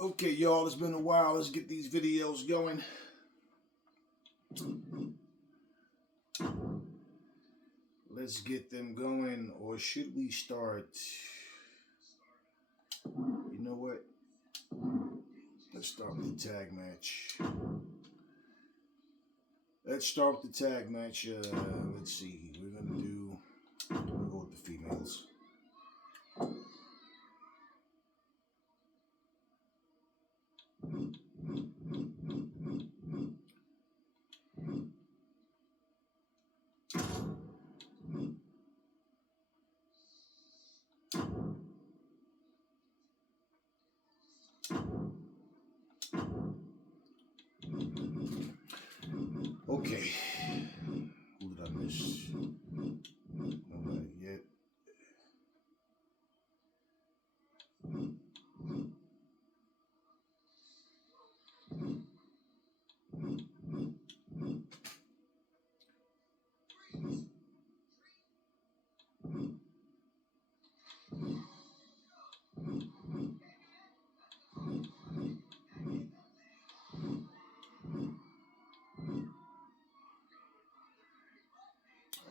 Okay, y'all, it's been a while. Let's get these videos going. Let's get them going, or should we start? You know what? Let's start with the tag match. Let's start with the tag match. Let's see. We'll go with the females. Okay. Who did I miss? Nobody yet.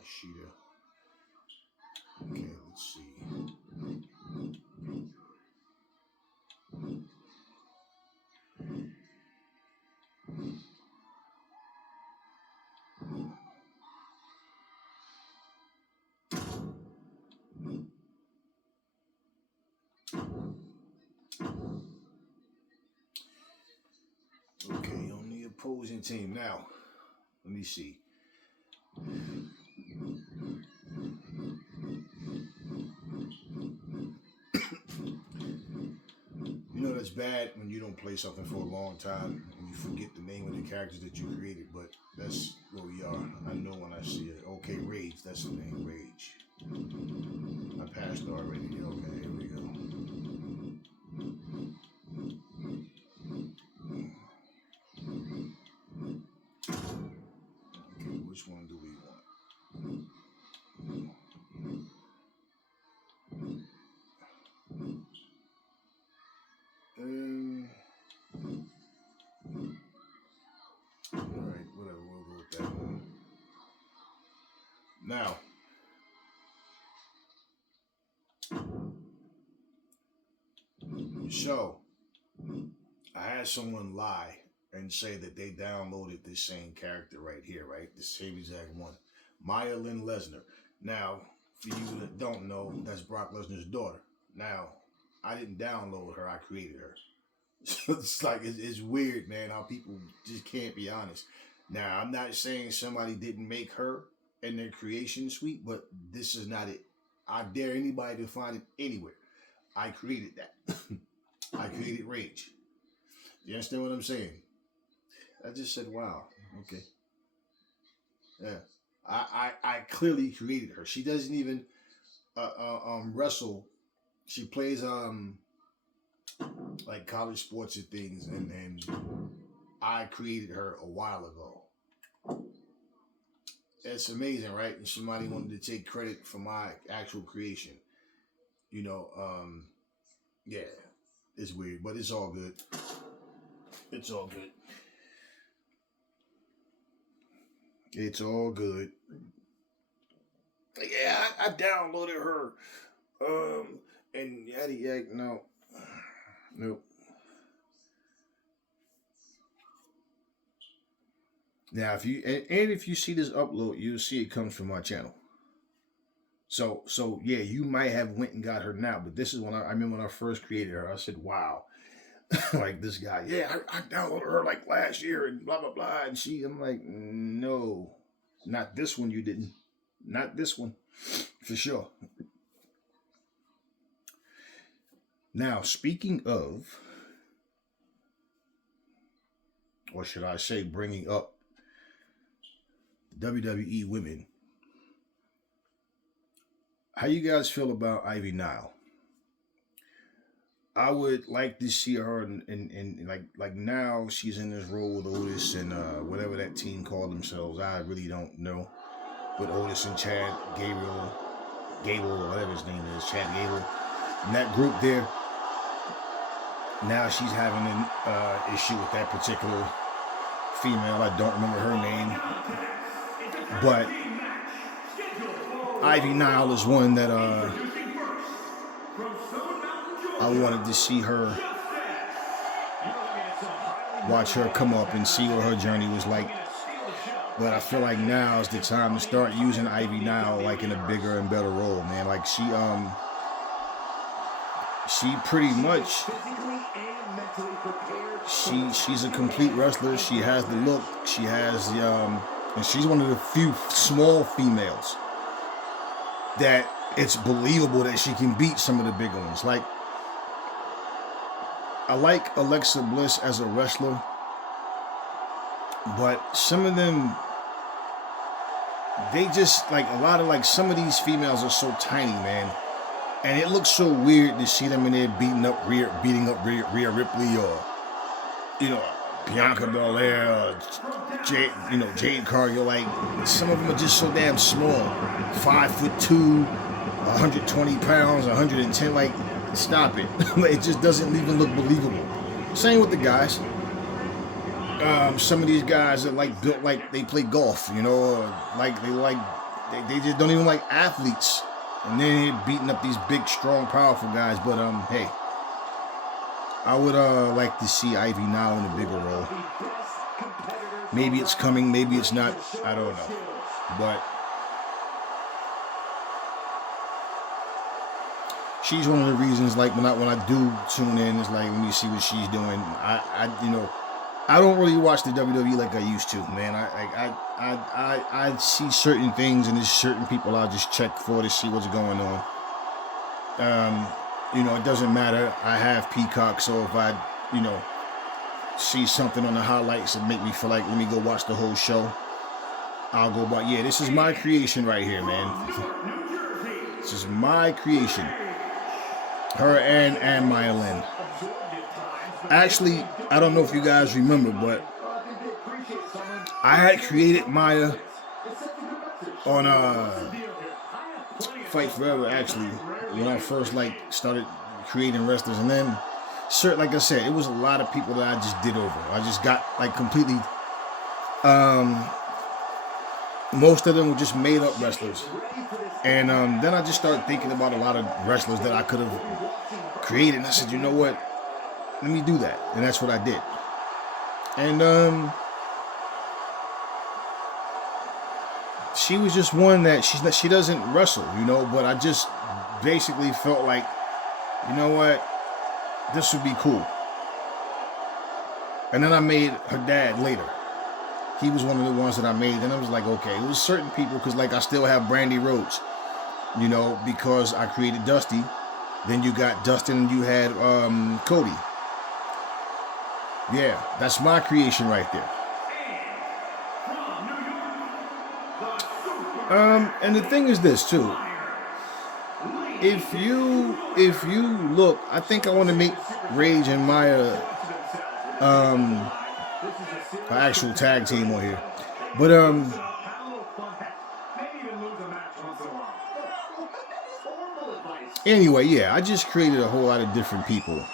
Ashita. Okay, let's see. Okay, on the opposing team now. Let me see. You know that's bad when you don't play something for a long time and you forget the name of the characters that you created, but that's where we are. I know when I see it. Okay, Rage, that's the name, Rage. I passed already. Okay, here we go. Okay, which one do we want? Alright, whatever, we'll go with that one. Now, so, I had someone lie and say that they downloaded this same character right here, right? The same exact one. Maya Lynn Lesnar. Now, for you that don't know, that's Brock Lesnar's daughter. Now, I didn't download her, I created her. So it's like, it's weird, man, how people just can't be honest. Now, I'm not saying somebody didn't make her in their creation suite, but this is not it. I dare anybody to find it anywhere. I created that. I created Rage. You understand what I'm saying? I just said, wow. Okay. Yeah. I clearly created her. She doesn't even wrestle. She plays like college sports and things, and I created her a while ago. It's amazing, right? And somebody wanted to take credit for my actual creation. You know, yeah, it's weird, but it's all good. It's all good. It's all good. Yeah, I downloaded her. And yada yada. No, nope. Now, if you see this upload, you'll see it comes from my channel. So yeah, you might have went and got her now, but this is when I remember when I first created her. I said, wow. Like this guy, yeah, I downloaded her like last year and blah blah blah, and I'm like, no, not this one. You didn't, not this one, for sure. Now, speaking of, or should I say, bringing up WWE women, how you guys feel about Ivy Nile? I would like to see her in like now she's in this role with Otis and whatever that team called themselves. I really don't know. But Otis and Chad Gable, or whatever his name is, Chad Gable. And that group there, now she's having an issue with that particular female. I don't remember her name, but Ivy Nile is one that I wanted to see her, watch her come up and see what her journey was like. But I feel like now is the time to start using Ivy Nile like in a bigger and better role, man. Like she pretty much she's a complete wrestler. She has the look. She has the and she's one of the few small females that it's believable that she can beat some of the big ones. Like, I like Alexa Bliss as a wrestler, but some of them, they just, like, a lot of, like, some of these females are so tiny, man. And it looks so weird to see them in there beating up Rhea Ripley, or, you know, Bianca Belair, or Jade Cargill. Like, some of them are just so damn small. 5'2", 120 pounds, 110. Like, stop it. It just doesn't even look believable. Same with the guys. Some of these guys are like built like they play golf, you know, or like they just don't even like athletes. And then they're beating up these big, strong, powerful guys. But hey, I would like to see Ivy Nile in a bigger role. Maybe it's coming, maybe it's not. I don't know. But she's one of the reasons. Like when I do tune in, it's like let me see what she's doing. I don't really watch the WWE like I used to, man. I see certain things and there's certain people I'll just check for to see what's going on. You know, it doesn't matter. I have Peacock, so if I, you know, see something on the highlights that make me feel like let me go watch the whole show, I'll go watch. Yeah, this is my creation right here, man. This is my creation. Her and Maya Lynn. Actually, I don't know if you guys remember, but I had created Maya on Fight Forever, actually, when I first started creating wrestlers. And then, like I said, it was a lot of people that I just did over. I just got completely, most of them were just made up wrestlers. And then I just started thinking about a lot of wrestlers that I could have created. And I said, you know what? Let me do that. And that's what I did. And she was just one that she doesn't wrestle, you know, but I just basically felt like, you know what, this would be cool. And then I made her dad later. He was one of the ones that I made. And I was like, okay, it was certain people, because I still have Brandy Rhodes, you know, because I created Dusty. Then you got Dustin and you had Cody. Yeah, that's my creation right there. And the thing is this too. If you look, I think I want to make Rage and Maya an actual tag team on here. But anyway, yeah, I just created a whole lot of different people.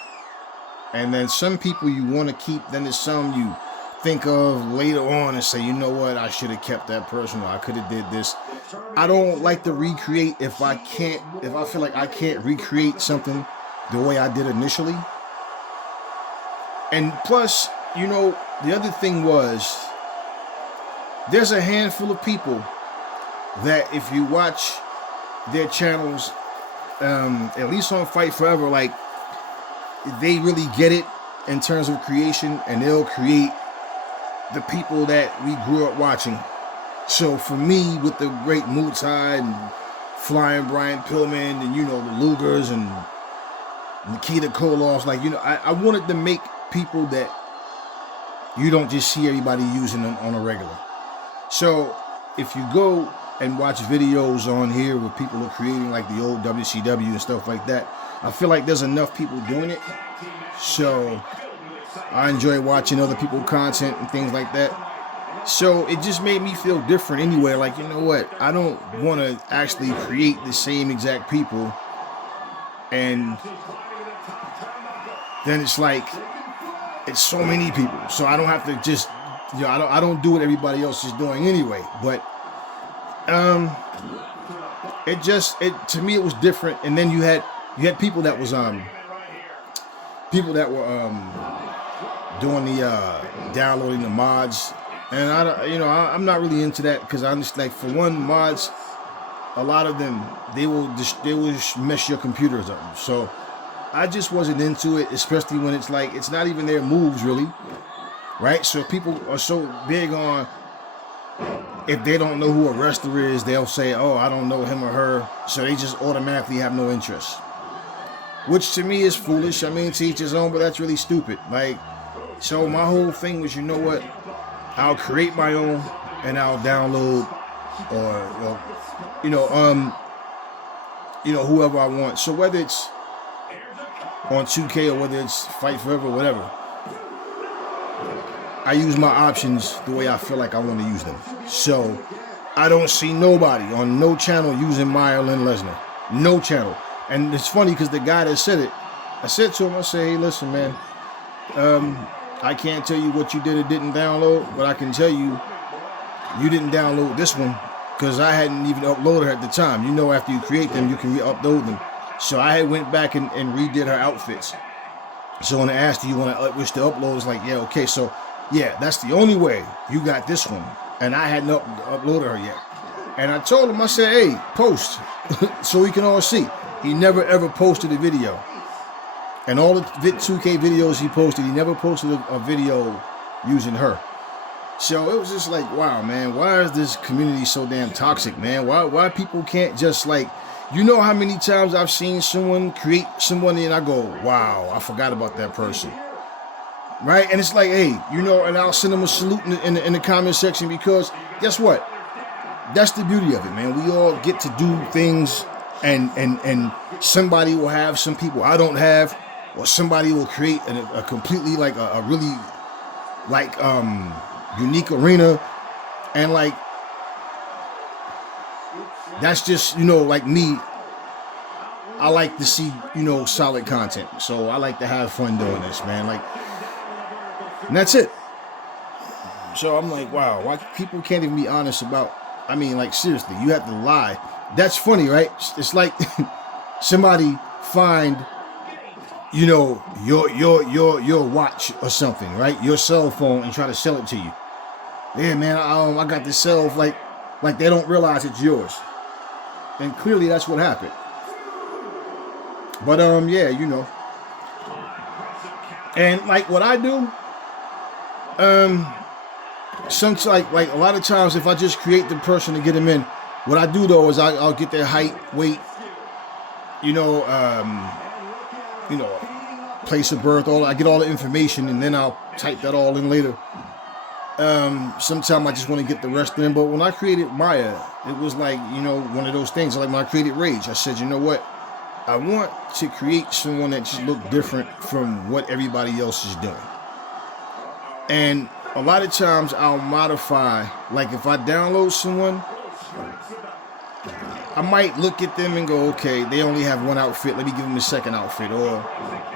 And then some people you want to keep, then there's some you think of later on and say, you know what, I should have kept that person, or I could have did this. I don't like to recreate if I feel like I can't recreate something the way I did initially. And plus, you know, the other thing was, there's a handful of people that if you watch their channels, at least on Fight Forever, like, they really get it in terms of creation, and they'll create the people that we grew up watching. So for me, with the great Muay and Flying Brian Pillman and, you know, the Lugers and Nikita Koloffs, like, you know, I wanted to make people that you don't just see everybody using them on a regular. So if you go and watch videos on here where people are creating like the old WCW and stuff like that, I feel like there's enough people doing it. So I enjoy watching other people's content and things like that. So it just made me feel different anyway. Like, you know what? I don't want to actually create the same exact people and then it's like it's so many people. So I don't have to just, I don't do what everybody else is doing anyway. But it to me it was different. And then you had people that was people that were doing the downloading the mods, and I'm not really into that because I just like, for one, mods, a lot of them they will mess your computers up. So I just wasn't into it, especially when it's like it's not even their moves really, right? So people are so big on, if they don't know who a wrestler is, they'll say, oh, I don't know him or her, so they just automatically have no interest, which to me is foolish. I mean, to each his own, but that's really stupid. Like, so my whole thing was, you know what, I'll create my own and I'll download, or whoever I want. So whether it's on 2K or whether it's Fight Forever, whatever, I use my options the way I feel like I want to use them. So I don't see nobody on no channel using Meyer Lynn Lesnar. No channel. And it's funny because the guy that said it, I said to him, I said, hey, listen, man, I can't tell you what you did or didn't download, but I can tell you, you didn't download this one because I hadn't even uploaded her at the time. You know, after you create them, you can re-upload them. So I had went back and redid her outfits. So when I asked, do you want to wish to upload, it's like, yeah, okay. So yeah, that's the only way you got this one. And I hadn't uploaded her yet. And I told him, I said, hey, post so we can all see. He never ever posted a video. And all the 2K videos he posted, he never posted a video using her. So it was just like, wow, man, why is this community so damn toxic, man? Why people can't just, like, you know how many times I've seen someone create someone and I go, wow, I forgot about that person. Right? And it's like, hey, and I'll send them a salute in the comment section, because guess what? That's the beauty of it, man. We all get to do things, and somebody will have some people I don't have, or somebody will create a completely, like, a really, like, unique arena, and, like, that's just, like me, I like to see, solid content, so I like to have fun doing this, man, like, and that's it. So I'm like, wow, why people can't even be honest about, I mean, like, seriously, you have to lie. That's funny, right? It's like somebody find, your watch or something, right? Your cell phone, and try to sell it to you. Yeah, man, I got this cell, like they don't realize it's yours. And clearly that's what happened. But yeah, and like what I do, sometimes like a lot of times, if I just create the person to get them in, what I do though is I'll get their height, weight, place of birth, I get all the information, and then I'll type that all in later. Sometimes I just want to get the rest in, but when I created Maya, it was like, one of those things. Like when I created Rage, I said, you know what? I want to create someone that just look different from what everybody else is doing. And a lot of times I'll modify, like if I download someone, I might look at them and go, okay, they only have one outfit, let me give them a second outfit. Or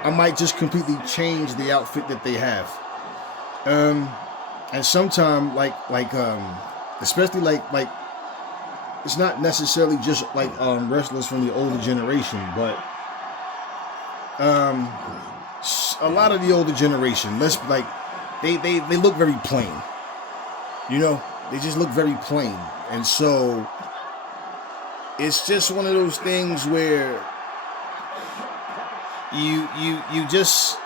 I might just completely change the outfit that they have. And sometimes, especially like it's not necessarily just like wrestlers from the older generation, but a lot of the older generation, they look very plain. They just look very plain, and so it's just one of those things where you just.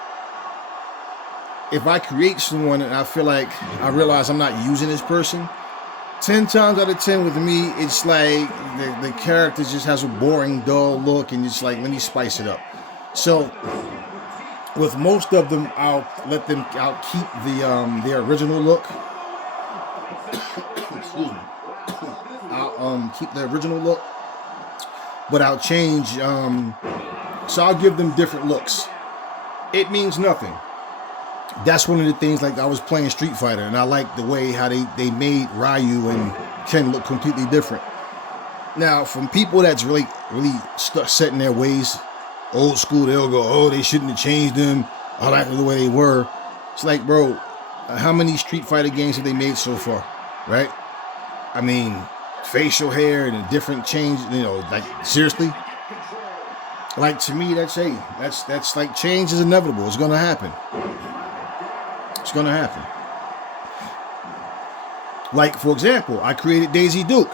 If I create someone and I feel like I realize I'm not using this person, 10 times out of 10 with me, it's like the character just has a boring, dull look, and it's like, let me spice it up. So with most of them, I'll keep their original look. Excuse me. I'll keep the original look, but I'll change. So I'll give them different looks. It means nothing. That's one of the things, like I was playing Street Fighter, and I like the way how they made Ryu and Ken look completely different. Now, from people that's really stuck set in their ways, old school, they'll go, oh, they shouldn't have changed them. I like the way they were. It's like, bro, how many Street Fighter games have they made so far, right? I mean, facial hair and a different change, like seriously. Like to me, that's like change is inevitable. It's gonna happen. It's gonna happen. Like for example, I created Daisy Duke.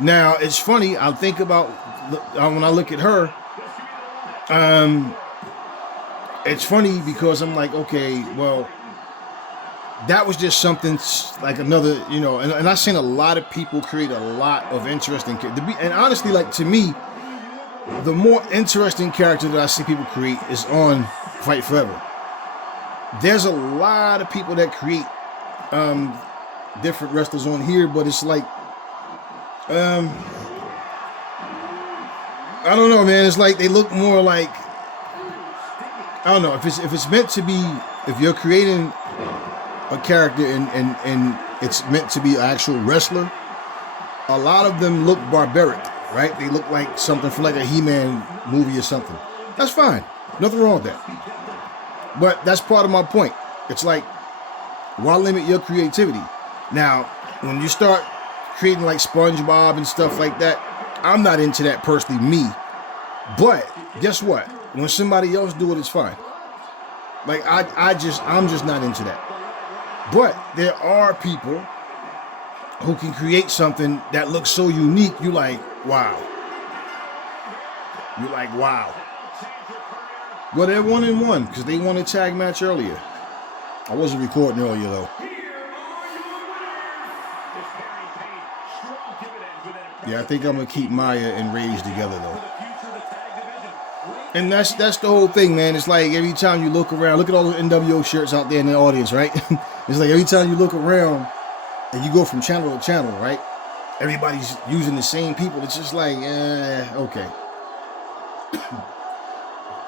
Now it's funny. I think about when I look at her. It's funny because I'm like, okay, well, that was just something like another, and I've seen a lot of people create a lot of interesting characters. And honestly, like to me, the more interesting character that I see people create is on Fight Forever. There's a lot of people that create different wrestlers on here, but it's like, I don't know, man. It's like they look more like, I don't know if it's meant to be. If you're creating a character and it's meant to be an actual wrestler, a lot of them look barbaric, right? They look like something from like a He-Man movie or something. That's fine. Nothing wrong with that. But that's part of my point. It's like, why limit your creativity? Now, when you start creating like SpongeBob and stuff like that, I'm not into that personally, me. But guess what? When somebody else do it, it's fine. Like I'm just not into that. But there are people who can create something that looks so unique. You like, wow. You're like, wow. Well, they're 1-1 because they won a tag match earlier. I wasn't recording earlier though. Yeah, I think I'm gonna keep Maya and Rage together though. And that's the whole thing, man. It's like every time you look around, look at all the NWO shirts out there in the audience, right? It's like every time you look around and you go from channel to channel, right? Everybody's using the same people. It's just like, okay.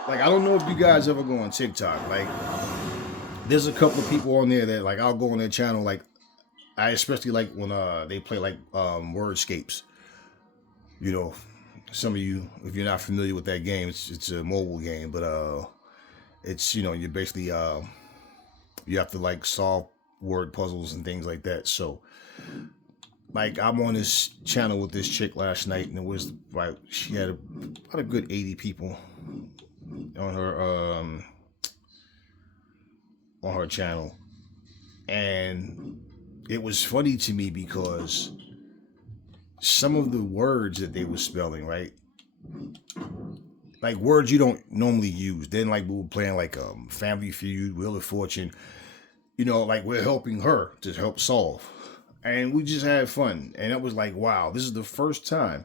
Like, I don't know if you guys ever go on TikTok. Like, there's a couple of people on there that, like, I'll go on their channel. Like, I especially like when they play, like, Wordscapes. Some of you, if you're not familiar with that game, it's a mobile game, but it's you're basically you have to like solve word puzzles and things like that. So like I'm on this channel with this chick last night, and it was like she had about a good 80 people on her channel, and it was funny to me because some of the words that they were spelling, right? Like words you don't normally use. Then like we were playing like Family Feud, Wheel of Fortune, like we're helping her to help solve. And we just had fun. And it was like, wow, this is the first time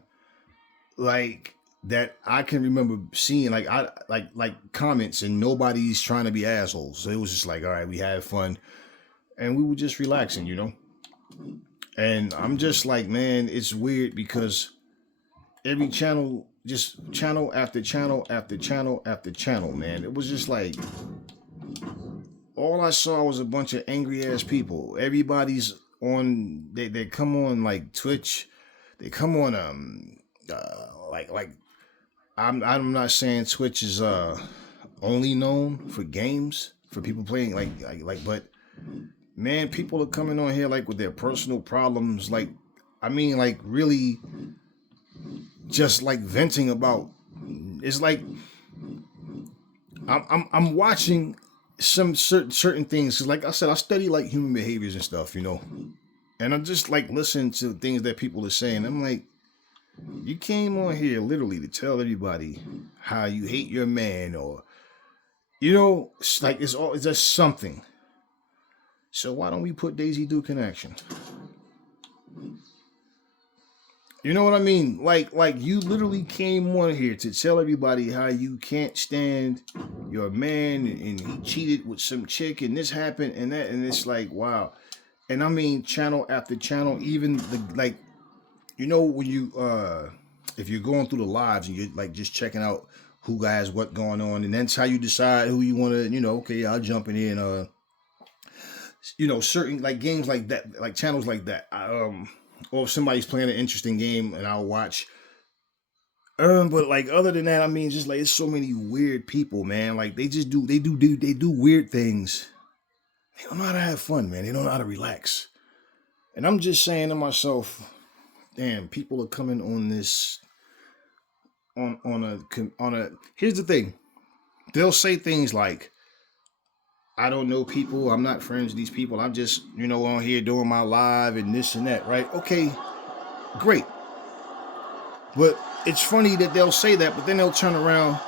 like that I can remember seeing like I like comments and nobody's trying to be assholes. So it was just like, all right, we had fun and we were just relaxing. And I'm just like, man, it's weird because every channel, just channel after channel after channel after channel, man. It was just like, all I saw was a bunch of angry ass people. Everybody's on, they come on like Twitch. They come on, like I'm not saying Twitch is only known for games, for people playing like, but man, people are coming on here like with their personal problems, like I mean, like really just like venting about. It's like I'm watching some certain things, because like I said, I study like human behaviors and stuff, and I'm just like listening to things that people are saying. I'm like, you came on here literally to tell everybody how you hate your man, or it's like it's just something. So why don't we put Daisy Duke in action? You know what I mean? Like you literally came on here to tell everybody how you can't stand your man and he cheated with some chick and this happened and that, and it's like, wow. And I mean, channel after channel, even when you if you're going through the lives and you're like just checking out who has what going on, and that's how you decide who you want to, okay, I'll jump in here and certain like games like that, like channels like that. Or if somebody's playing an interesting game and I'll watch, But like other than that, I mean, just like it's so many weird people, man. Like they do weird things. They don't know how to have fun, man. They don't know how to relax. And I'm just saying to myself, damn, people are coming on this on a. Here's the thing. They'll say things like, "I don't know people. I'm not friends with these people. I'm just on here doing my live and this and that." Right? Okay, great. But it's funny that they'll say that, but then they'll turn around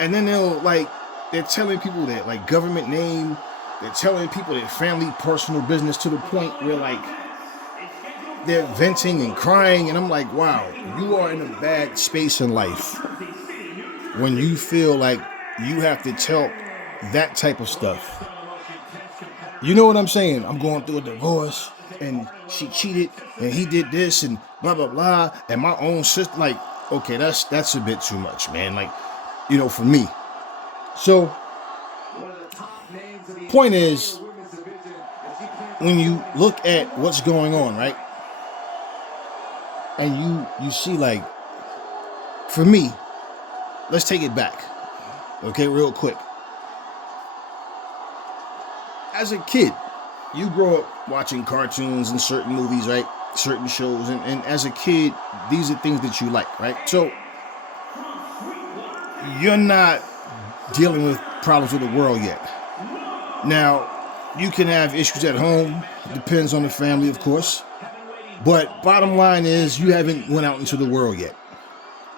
and then they're telling people that like government name, they're telling people their family personal business to the point where like they're venting and crying, and I'm like, wow, you are in a bad space in life when you feel like you have to tell that type of stuff. You know what I'm saying? I'm going through a divorce and she cheated and he did this and blah blah blah and my own sister, like, okay, that's a bit too much, man. Like, for me. So point is, when you look at what's going on, right? And you see, like, for me, let's take it back. Okay, real quick. As a kid, you grow up watching cartoons and certain movies, right? Certain shows, and as a kid, these are things that you like, right? So you're not dealing with problems with the world yet. Now, you can have issues at home. Depends on the family, of course. But bottom line is, you haven't went out into the world yet.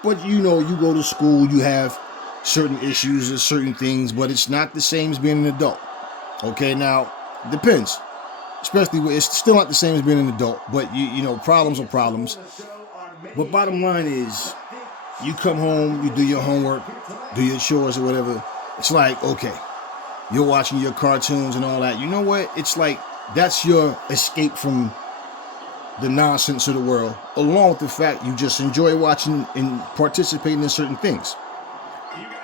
But you go to school, you have certain issues or certain things, but it's not the same as being an adult. Okay, now, depends. Especially, it's still not the same as being an adult, but problems are problems. But bottom line is, you come home, you do your homework, do your chores or whatever. It's like, okay, you're watching your cartoons and all that. You know what? It's like, that's your escape from the nonsense of the world, along with the fact you just enjoy watching and participating in certain things.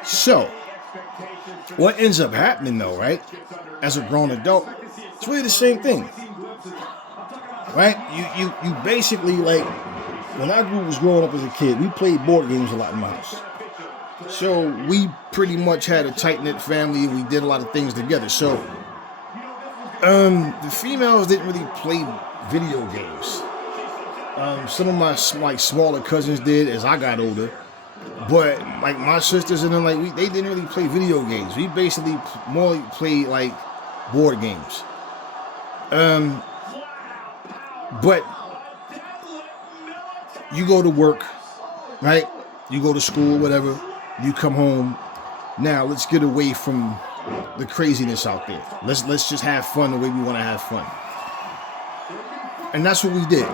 So, what ends up happening though, right? As a grown adult, it's really the same thing, right? You basically, like, when I was growing up as a kid, we played board games a lot in my house. So we pretty much had a tight-knit family, and we did a lot of things together. So the females didn't really play video games. Some of my smaller cousins did as I got older, but like my sisters and them, like they didn't really play video games. We basically more played like board games. But you go to work, right? You go to school, whatever. You come home. Now let's get away from the craziness out there. Let's just have fun the way we want to have fun. And that's what we did.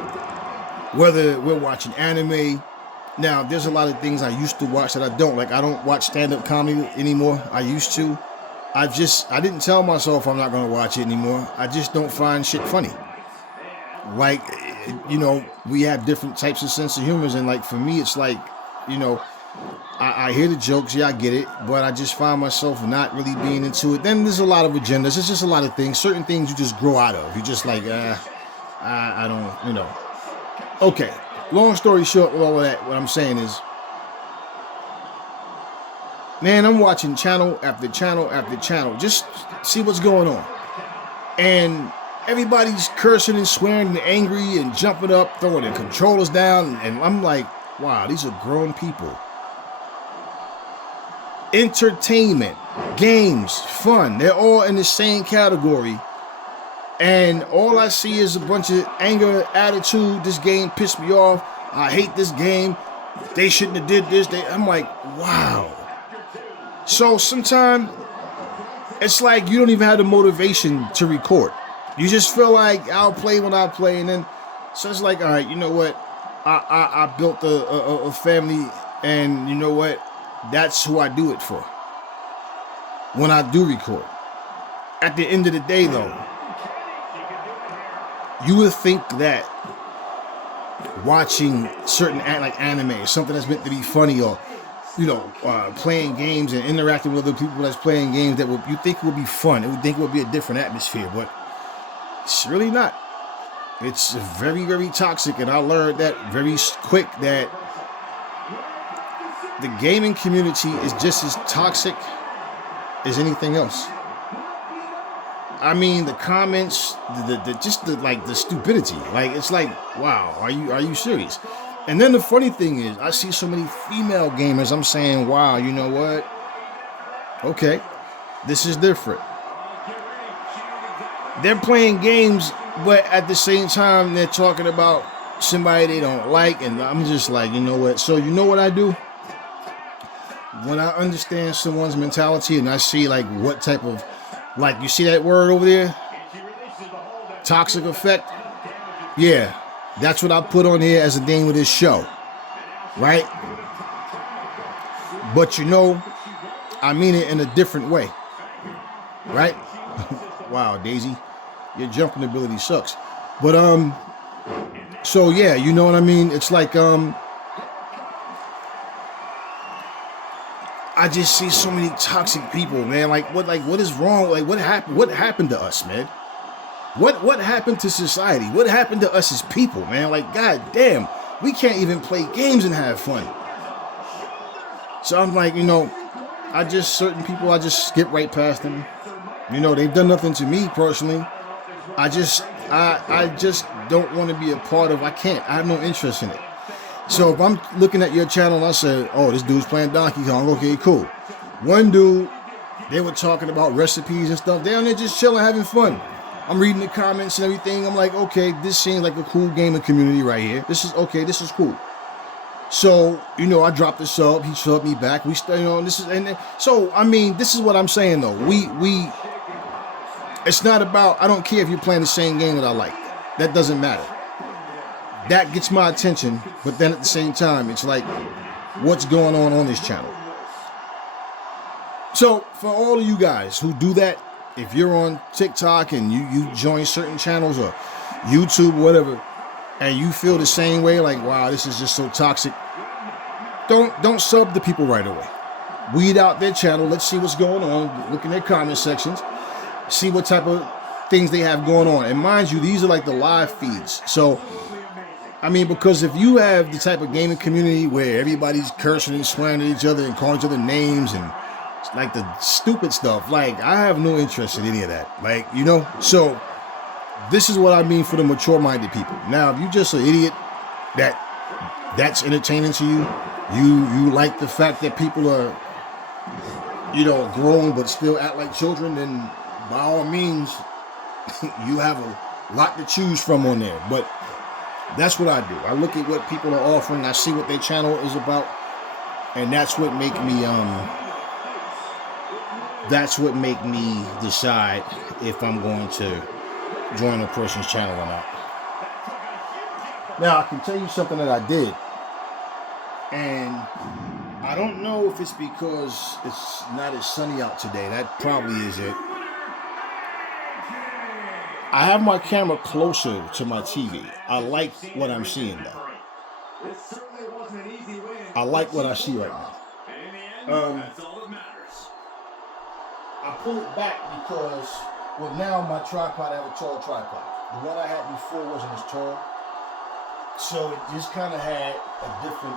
Whether we're watching anime. Now, there's a lot of things I used to watch that I don't. Like, I don't watch stand-up comedy anymore. I used to. I didn't tell myself I'm not going to watch it anymore. I just don't find shit funny. Like, we have different types of sense of humors. And, like, for me, it's like, I hear the jokes. Yeah, I get it. But I just find myself not really being into it. Then there's a lot of agendas. It's just a lot of things. Certain things you just grow out of. You're just like, I don't, Okay, long story short with all of that, what I'm saying is, man, I'm watching channel after channel after channel, just see what's going on. And everybody's cursing and swearing and angry and jumping up, throwing their controllers down, and I'm like, wow, these are grown people. Entertainment, games, fun, they're all in the same category. And all I see is a bunch of anger, attitude. This game pissed me off. I hate this game. They shouldn't have did this. I'm like, wow. So sometimes it's like you don't even have the motivation to record. You just feel like I'll play when I play. And then, so it's like, all right, you know what? I built a family, and you know what? That's who I do it for. When I do record. At the end of the day, though, you would think that watching certain like anime, something that's meant to be funny, or playing games and interacting with other people that's playing games, that you think would be fun. It would think it would be a different atmosphere, but it's really not. It's very, very toxic, and I learned that very quick that the gaming community is just as toxic as anything else. I mean, the comments, the stupidity. Like, it's like, wow, are you serious? And then the funny thing is, I see so many female gamers. I'm saying, wow, you know what? Okay, this is different. They're playing games, but at the same time, they're talking about somebody they don't like, and I'm just like, you know what? So you know what I do? When I understand someone's mentality and I see like what type of, like, you see that word over there? Toxic effect? Yeah, that's what I put on here as the name of this show. Right? But you know, I mean it in a different way. Right? Wow, Daisy, your jumping ability sucks. But so yeah, you know what I mean? It's like I just see so many toxic people, man. Like what is wrong? Like what happened to us, man? What happened to society? What happened to us as people, man? Like, god damn, we can't even play games and have fun. So I'm like, you know, certain people I just skip right past them. You know, they've done nothing to me personally. I just don't want to be a part of. I have no interest in it. So if I'm looking at your channel and I said, oh, this dude's playing Donkey Kong, okay, cool. One dude, they were talking about recipes and stuff. Down there just chilling, having fun. I'm reading the comments and everything. I'm like, okay, this seems like a cool gaming community right here. This is okay. This is cool. So, you know, I dropped the sub. He subbed me back. We stay on. This is, and so, I mean, this is what I'm saying though. It's not about, I don't care if you're playing the same game that I like. That doesn't matter. That gets my attention, but then at the same time, it's like, what's going on this channel? So, for all of you guys who do that, if you're on TikTok and you join certain channels or YouTube, whatever, and you feel the same way, like, wow, this is just so toxic, don't sub the people right away. Weed out their channel. Let's see what's going on. Look in their comment sections. See what type of things they have going on. And mind you, these are like the live feeds. So, I mean, because if you have the type of gaming community where everybody's cursing and swearing at each other and calling each other names and like the stupid stuff, like, I have no interest in any of that. Like, you know, so this is what I mean for the mature-minded people. Now, if you're just an idiot that's entertaining to you, you like the fact that people are, you know, grown but still act like children, then by all means, you have a lot to choose from on there. But that's what I do. I look at what people are offering. I see what their channel is about, and that's what make me decide if I'm going to join a person's channel or not. Now, I can tell you something that I did, and I don't know if it's because it's not as sunny out today. That probably is it. I have my camera closer to my TV. I like what I'm seeing now. I like what I see right now. I pull it back because, well, now my tripod, I have a tall tripod. The one I had before wasn't as tall. So it just kind of had a different,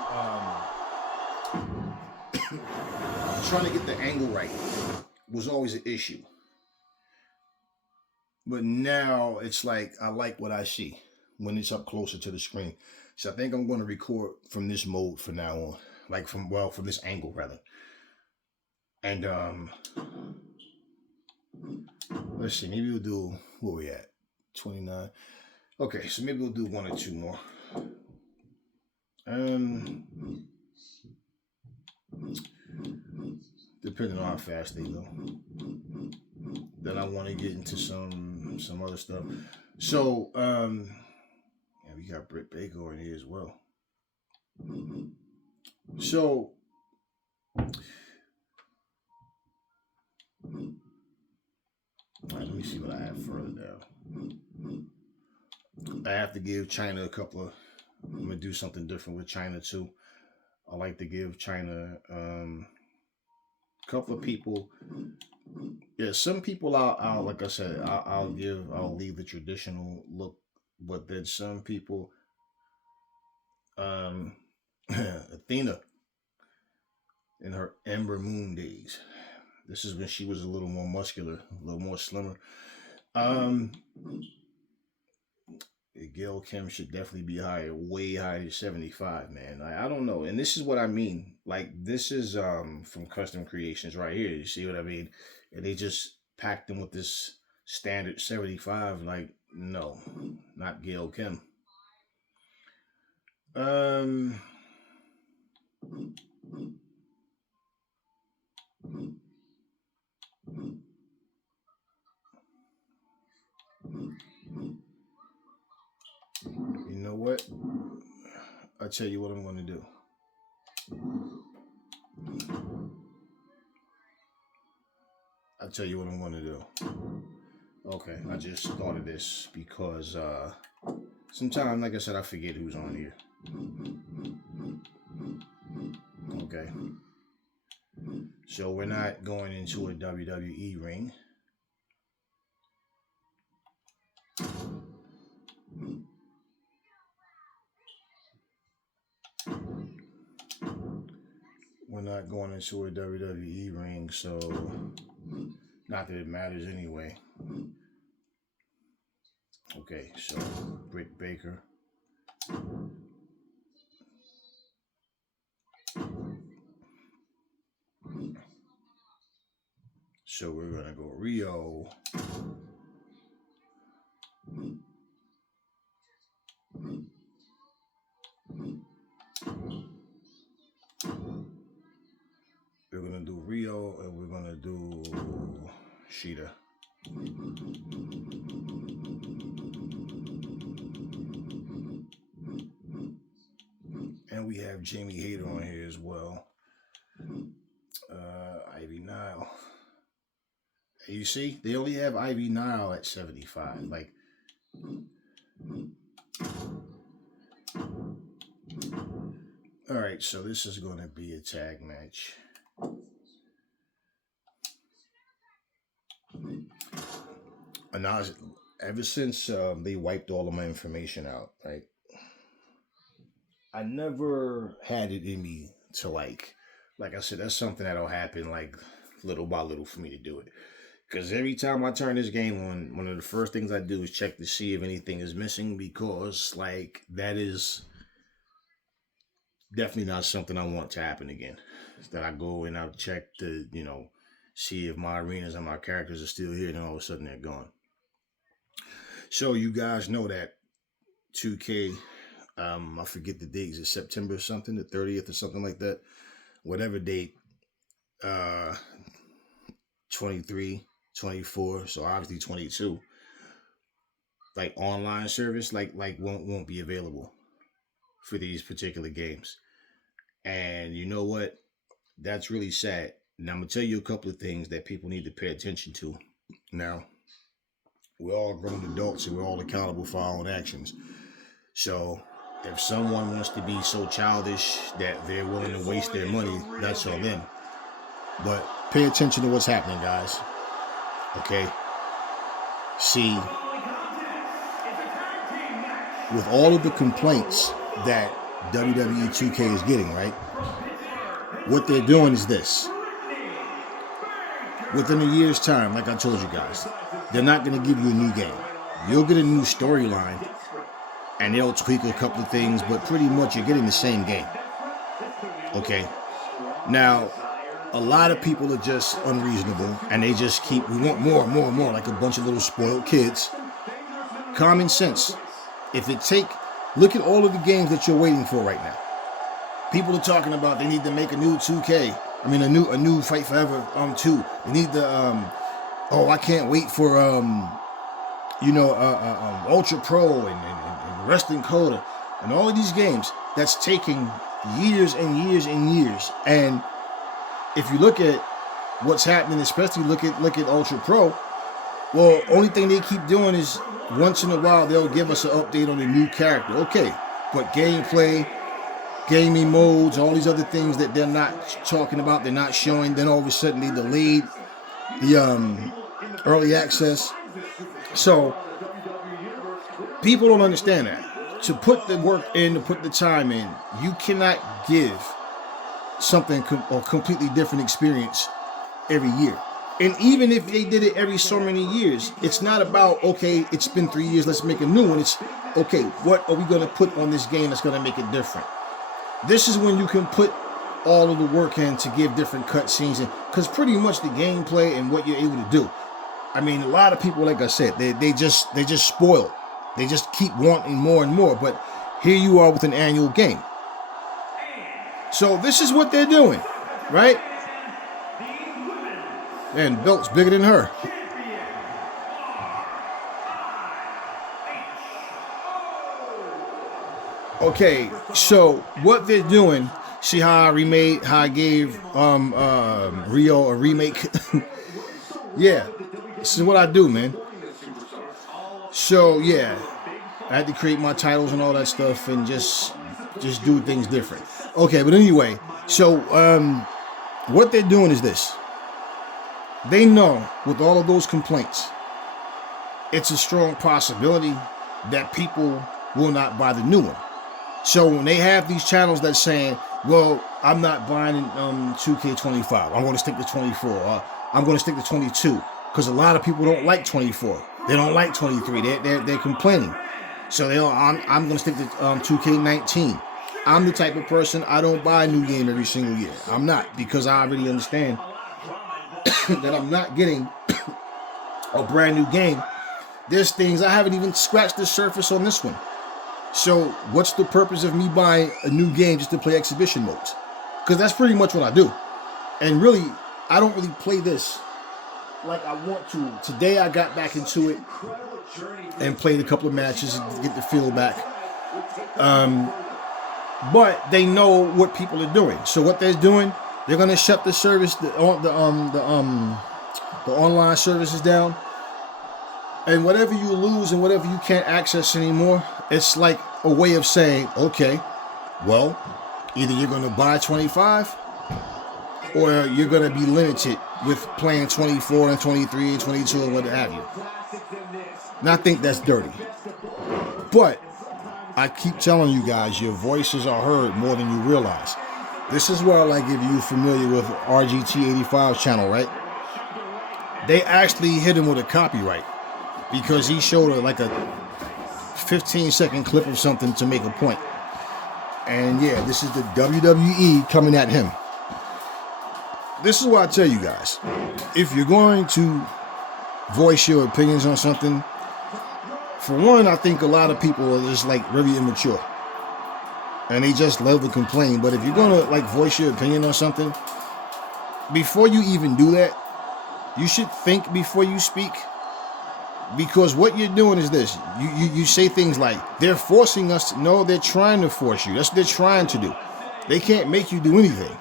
trying to get the angle right was always an issue. But now it's like, I like what I see when it's up closer to the screen. So I think I'm going to record from this mode from now on. Like from this angle rather. And let's see, maybe we'll do, where we at? 29. Okay, so maybe we'll do one or two more. Depending on how fast they go. Then I want to get into some other stuff. So, yeah, we got Britt Baker in here as well. So, all right, let me see what I have further down. I have to give China a couple of, I'm going to do something different with China too. I like to give China a couple of people. Yeah, some people I'll like I said, I'll leave the traditional look, but then some people, Athena, in her Ember Moon days. This is when she was a little more muscular, a little more slimmer. Um, Gail Kim should definitely be higher, way higher than 75, man. I don't know. And this is what I mean. Like, this is from Custom Creations right here. You see what I mean? And they just packed them with this standard 75. Like, no, not Gail Kim. Um, you know what? I'll tell you what I'm going to do. I'll tell you what I'm going to do. Okay, I just thought of this because sometimes, like I said, I forget who's on here. Okay. So we're not going into a WWE ring. We're not going into a WWE ring, so not that it matters anyway. Okay, so Britt Baker. So we're gonna go Rio. We're gonna do Rio and we're gonna do Sheeta. And we have Jamie Hayter on here as well. Ivy Nile. You see, they only have Ivy Nile at 75. Like, all right, so this is going to be a tag match. And now, ever since they wiped all of my information out, right? I never had it in me to like I said, that's something that'll happen like little by little for me to do it. Because every time I turn this game on, one of the first things I do is check to see if anything is missing, because like that is definitely not something I want to happen again. That I go and I'll check to, see if my arenas and my characters are still here, and all of a sudden they're gone. So you guys know that 2K, I forget the date, is it September or something, the 30th or something like that? Whatever date, 23, 24, so obviously 22, like online service like won't be available for these particular games. And you know what? That's really sad. Now I'm gonna tell you a couple of things that people need to pay attention to. Now, we're all grown adults and we're all accountable for our own actions. So if someone wants to be so childish that they're willing to waste their money, that's on them. But pay attention to what's happening, guys. Okay? See, with all of the complaints that WWE 2K is getting, right? What they're doing is this. Within a year's time, like I told you guys, they're not going to give you a new game. You'll get a new storyline, and they'll tweak a couple of things, but pretty much you're getting the same game. Okay? Now, a lot of people are just unreasonable, and they just we want more and more and more, like a bunch of little spoiled kids. Common sense. Look at all of the games that you're waiting for right now. People are talking about they need to make a new 2K. I mean, a new Fight Forever 2. They need the I can't wait for Ultra Pro and Wrestling Coda and all of these games. That's taking years and years and years. And if you look at what's happening, especially look at Ultra Pro, well, only thing they keep doing is once in a while they'll give us an update on a new character. Okay, but gameplay, gaming modes, all these other things that they're not talking about, they're not showing, then all of a sudden they delayed the early access. So people don't understand that. To put the work in, to put the time in, you cannot give something or completely different experience every year. And even if they did it every so many years, it's not about, okay, it's been 3 years, let's make a new one. It's, okay, what are we going to put on this game that's going to make it different? This is when you can put all of the work in to give different cutscenes, because pretty much the gameplay and what you're able to do. I mean, a lot of people, like I said, they just spoil. They just keep wanting more and more. But here you are with an annual game. So this is what they're doing, right? Man, belt's bigger than her. Okay, so what they're doing, see how I gave Rio a remake? Yeah, this is what I do, man. So yeah, I had to create my titles and all that stuff and just do things different. Okay, but anyway, so what they're doing is this. They know with all of those complaints, it's a strong possibility that people will not buy the new one. So when they have these channels that's saying, well, I'm not buying 2K25, I'm going to stick to 24, I'm going to stick to 22, because a lot of people don't like 24. They don't like 23. They're complaining. So I'm going to stick to 2K19. I'm the type of person, I don't buy a new game every single year. I'm not, because I already understand that I'm not getting a brand new game. There's things I haven't even scratched the surface on this one. So what's the purpose of me buying a new game just to play exhibition modes? Because that's pretty much what I do. And really, I don't really play this like I want to. Today I got back into it and played a couple of matches to get the feel back. But they know what people are doing. So what they're doing, they're gonna shut the service, the online services down. And whatever you lose and whatever you can't access anymore, it's like a way of saying, okay, well, either you're going to buy 25 or you're going to be limited with playing 24 and 23 and 22 and what have you. And I think that's dirty. But I keep telling you guys, your voices are heard more than you realize. This is where I like if you're familiar with RGT85's channel, right? They actually hit him with a copyright, because he showed like a 15-second clip of something to make a point. And yeah, this is the WWE coming at him. This is what I tell you guys. If you're going to voice your opinions on something, for one, I think a lot of people are just like very immature. And they just love to complain. But if you're going to like voice your opinion on something, before you even do that, you should think before you speak. Because what you're doing is this. You say things like, they're forcing us to. No, they're trying to force you. That's what they're trying to do. They can't make you do anything.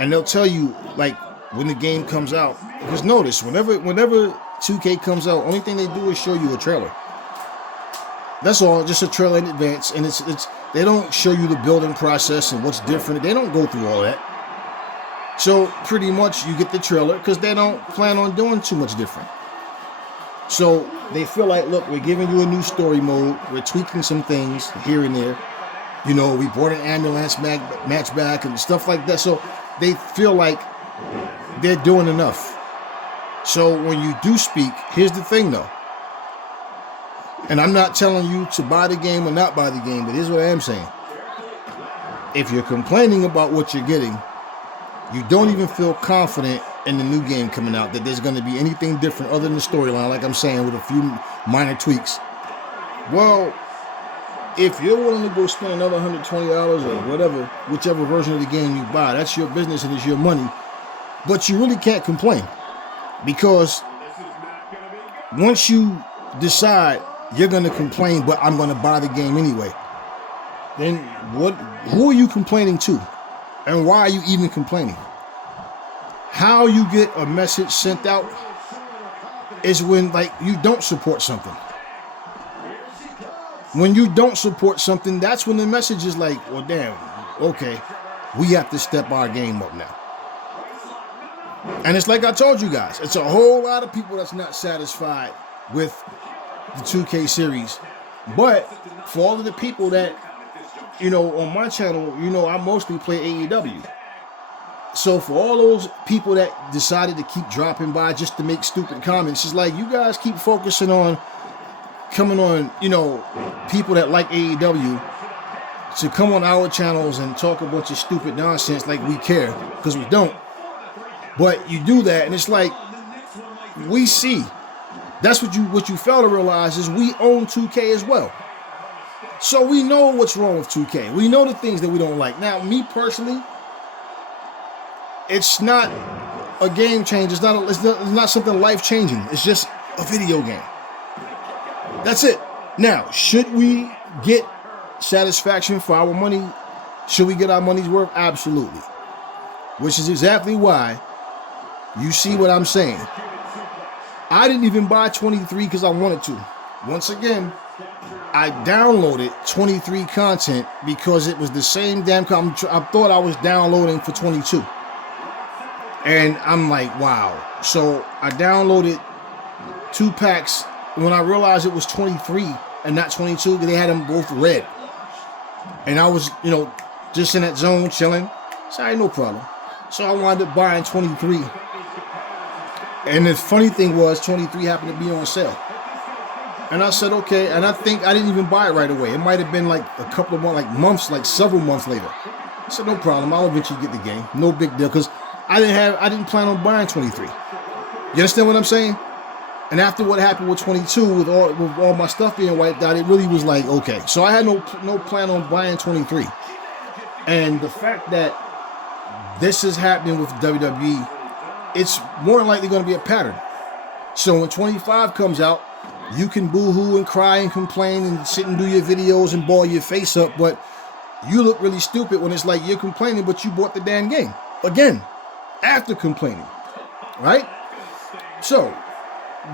And they'll tell you, like, when the game comes out. Because notice, whenever 2K comes out, only thing they do is show you a trailer. That's all, just a trailer in advance. And it's they don't show you the building process and what's different. They don't go through all that. So pretty much you get the trailer because they don't plan on doing too much different. So they feel like, look, we're giving you a new story mode. We're tweaking some things here and there. You know, we brought an ambulance match back and stuff like that. So they feel like they're doing enough. So when you do speak, here's the thing though. And I'm not telling you to buy the game or not buy the game, but here's what I am saying. If you're complaining about what you're getting, you don't even feel confident in the new game coming out that there's going to be anything different other than the storyline, like I'm saying, with a few minor tweaks. Well, if you're willing to go spend another $120 or whatever, whichever version of the game you buy, that's your business and it's your money. But you really can't complain, because once you decide you're going to complain, but I'm going to buy the game anyway, then who are you complaining to? And why are you even complaining? How you get a message sent out is when, like, you don't support something. When you don't support something, that's when the message is like, well, damn, okay, we have to step our game up now. And it's like I told you guys, it's a whole lot of people that's not satisfied with the 2K series. But for all of the people that on my channel, I mostly play AEW. So for all those people that decided to keep dropping by just to make stupid comments, it's like you guys keep focusing on coming on, people that like AEW to come on our channels and talk a bunch of stupid nonsense like we care, because we don't. But you do that, and it's like, we see. That's what you fail to realize is we own 2K as well. So we know what's wrong with 2K. We know the things that we don't like. Now, me personally, it's not a game changer. It's not something life-changing. It's just a video game. That's it. Now, should we get satisfaction for our money? Should we get our money's worth? Absolutely. Which is exactly why you see what I'm saying. I didn't even buy 23 because I wanted to. Once again, I downloaded 23 content because it was the same damn I thought I was downloading for 22. And I'm like, wow. So I downloaded 2 packs. When I realized it was 23 and not 22, they had them both red. And I was, just in that zone chilling. So I had no problem. So I wound up buying 23. And the funny thing was, 23 happened to be on sale. And I said, okay. And I think I didn't even buy it right away. It might have been like a couple of months, like several months later. I said, no problem. I'll eventually get the game. No big deal. Because I didn't plan on buying 23. You understand what I'm saying? And after what happened with 22, with all my stuff being wiped out, it really was like, okay. So I had no plan on buying 23. And the fact that this is happening with WWE, it's more than likely going to be a pattern. So when 25 comes out, you can boo-hoo and cry and complain and sit and do your videos and ball your face up, but you look really stupid when it's like you're complaining, but you bought the damn game. Again, after complaining, right? So,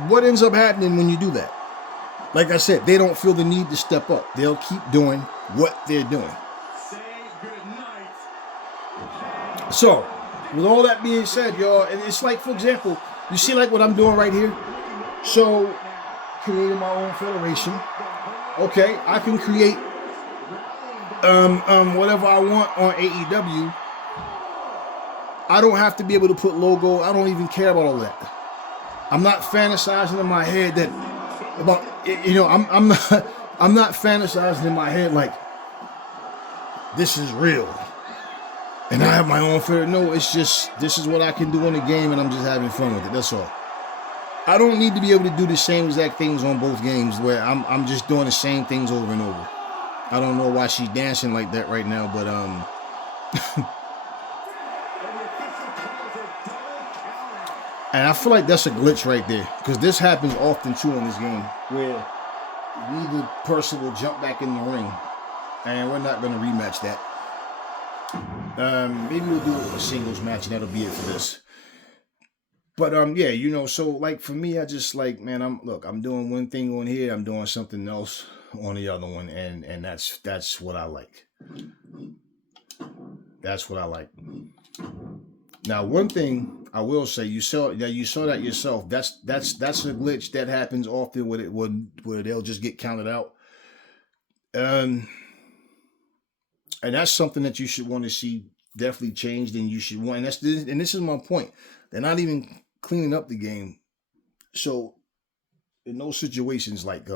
what ends up happening when you do that? Like I said, they don't feel the need to step up. They'll keep doing what they're doing. So, with all that being said, y'all, it's like, for example, you see like what I'm doing right here? So, creating my own federation. Okay, I can create whatever I want on AEW. I don't have to be able to put logo. I don't even care about all that. I'm not fantasizing in my head that about, I'm not fantasizing in my head like this is real and I have my own fair. No, it's just, this is what I can do in the game and I'm just having fun with it. That's all. I don't need to be able to do the same exact things on both games where I'm just doing the same things over and over. I don't know why she's dancing like that right now, but and I feel like that's a glitch right there, because this happens often too in this game, where neither person will jump back in the ring, and we're not going to rematch that. Maybe we'll do a singles match, and that'll be it for this. But yeah, so like for me, I just like, man, I'm doing one thing on here, I'm doing something else on the other one, and that's what I like. That's what I like. Now, one thing I will say, you saw that yourself. That's a glitch that happens often where they'll just get counted out. And that's something that you should want to see definitely changed, and you should want. And this is my point. They're not even cleaning up the game. So in those situations, like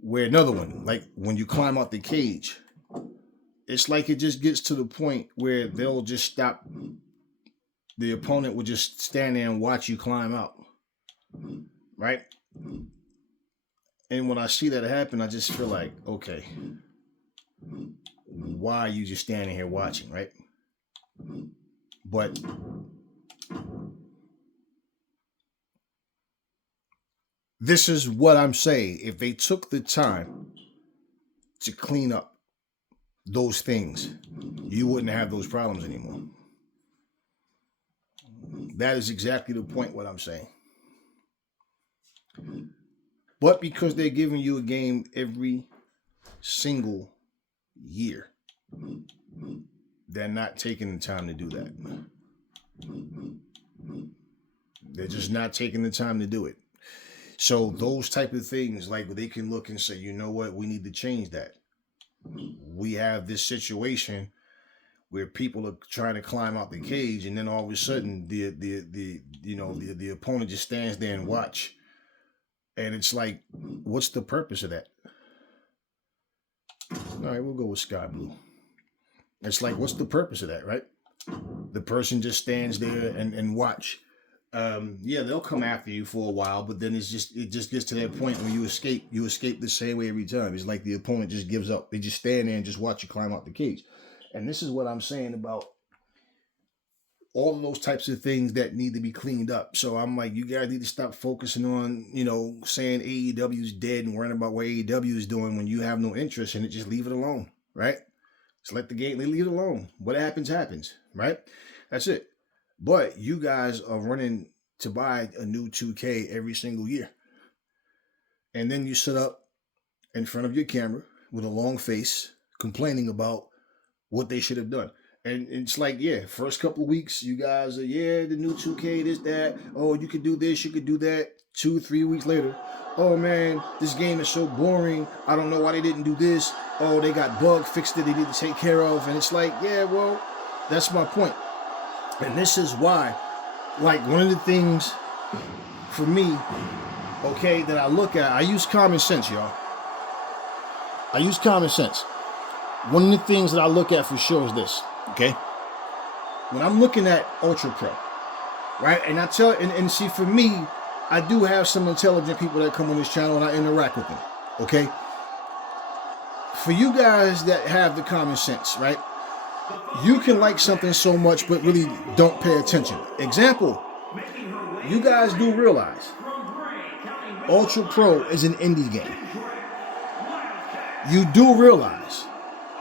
where another one, like when you climb out the cage. It's like it just gets to the point where they'll just stop. The opponent will just stand there and watch you climb out. Right? And when I see that happen, I just feel like, okay, why are you just standing here watching, right? But this is what I'm saying. If they took the time to clean up those things, you wouldn't have those problems anymore. That is exactly the point what I'm saying. But because they're giving you a game every single year, they're not taking the time to do that. They're just not taking the time to do it. So those type of things, like they can look and say, you know what, we need to change that. We have this situation where people are trying to climb out the cage, and then all of a sudden the opponent just stands there and watch, and it's like, what's the purpose of that? All right, we'll go with sky blue. It's like, what's the purpose of that, right? The person just stands there and watch. Yeah, they'll come after you for a while, but then it just gets to that point when you escape the same way every time. It's like the opponent just gives up. They just stand there and just watch you climb out the cage. And this is what I'm saying about all of those types of things that need to be cleaned up. So I'm like, you guys need to stop focusing on, saying AEW is dead and worrying about what AEW is doing when you have no interest in it. Just leave it alone, right? Just let the game, leave it alone. What happens, happens, right? That's it. But you guys are running to buy a new 2K every single year. And then you sit up in front of your camera with a long face complaining about what they should have done. And it's like, yeah, first couple of weeks, you guys are, the new 2K, this, that. Oh, you could do this, you could do that. 2-3 weeks later, oh man, this game is so boring. I don't know why they didn't do this. Oh, they got bug fixed that they need to take care of. And it's like, yeah, well, that's my point. And this is why, like, one of the things for me, okay, that I look at, I use common sense, y'all. I use common sense. One of the things that I look at for sure is this, okay? When I'm looking at Ultra Pro, right? And I tell, and see, for me, I do have some intelligent people that come on this channel and I interact with them, okay? For you guys that have the common sense, right? You can like something so much but really don't pay attention. Example, you guys do realize Ultra Pro is an indie game. You do realize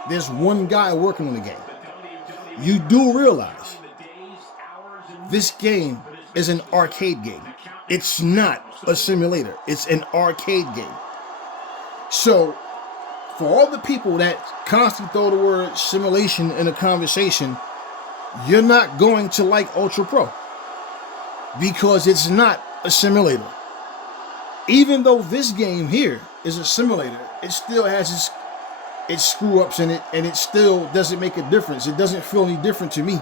there's one guy working on the game. You do realize this game is an arcade game. It's not a simulator. It's an arcade game. So, for all the people that constantly throw the word simulation in a conversation, you're not going to like Ultra Pro because it's not a simulator. Even though this game here is a simulator, it still has its screw-ups in it, and it still doesn't make a difference. It doesn't feel any different to me.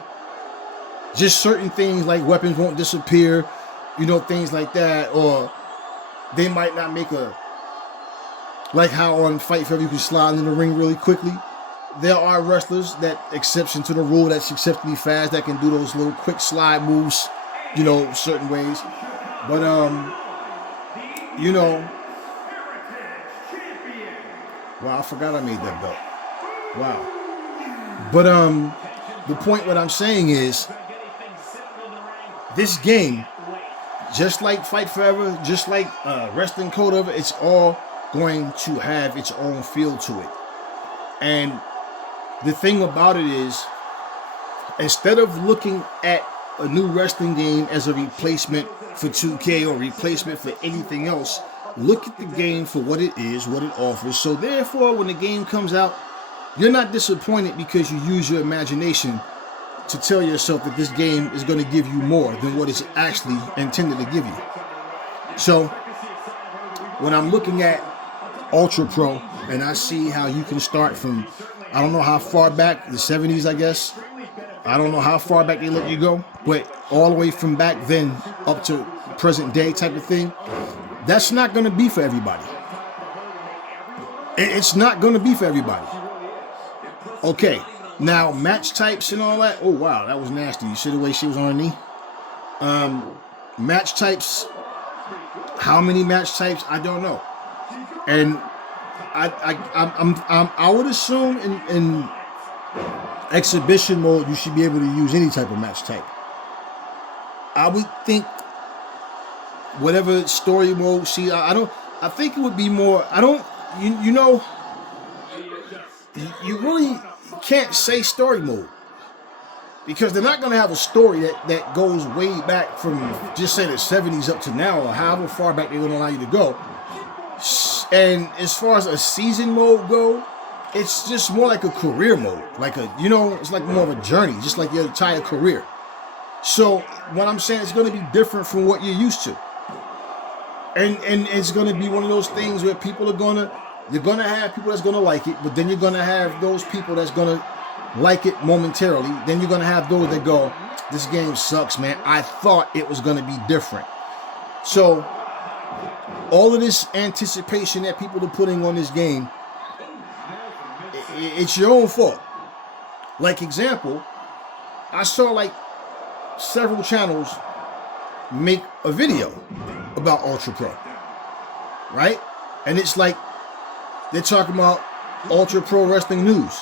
Just certain things like weapons won't disappear, things like that, or they might not make like how on Fight Forever you can slide in the ring really quickly. There are wrestlers that, exception to the rule, that's exceptionally fast, that can do those little quick slide moves, certain ways. But, wow, I forgot I made that belt. Wow. But, the point what I'm saying is, this game, just like Fight Forever, just like Wrestling Code of it, it's all going to have its own feel to it. And the thing about it is, instead of looking at a new wrestling game as a replacement for 2K or replacement for anything else, look at the game for what it is, what it offers. So therefore, when the game comes out, you're not disappointed because you use your imagination to tell yourself that this game is going to give you more than what it's actually intended to give you. So when I'm looking at Ultra Pro and I see how you can start from, I don't know how far back, the 70s, I guess. I don't know how far back they let you go, but all the way from back then up to present day type of thing, that's not going to be for everybody. It's not going to be for everybody. Okay, now match types and all that. Oh, wow, that was nasty. You see the way she was on her knee? Match types, how many match types? I don't know. And I would assume in exhibition mode, you should be able to use any type of match type. I would think whatever story mode. See, I think it would be more. You really can't say story mode because they're not going to have a story that goes way back from just say the 70s up to now, or however far back they're going to allow you to go. And as far as a season mode go, it's just more like a career mode, it's like more of a journey, just like your entire career. So what I'm saying is going to be different from what you're used to. And it's gonna be one of those things where you're gonna have people that's gonna like it, but then you're gonna have those people that's gonna like it momentarily. Then you're gonna have those that go, this game sucks, man. I thought it was gonna be different. So all of this anticipation that people are putting on this game, it's your own fault. Like example, I saw like several channels make a video about Ultra Pro, right? And it's like they're talking about Ultra Pro Wrestling news.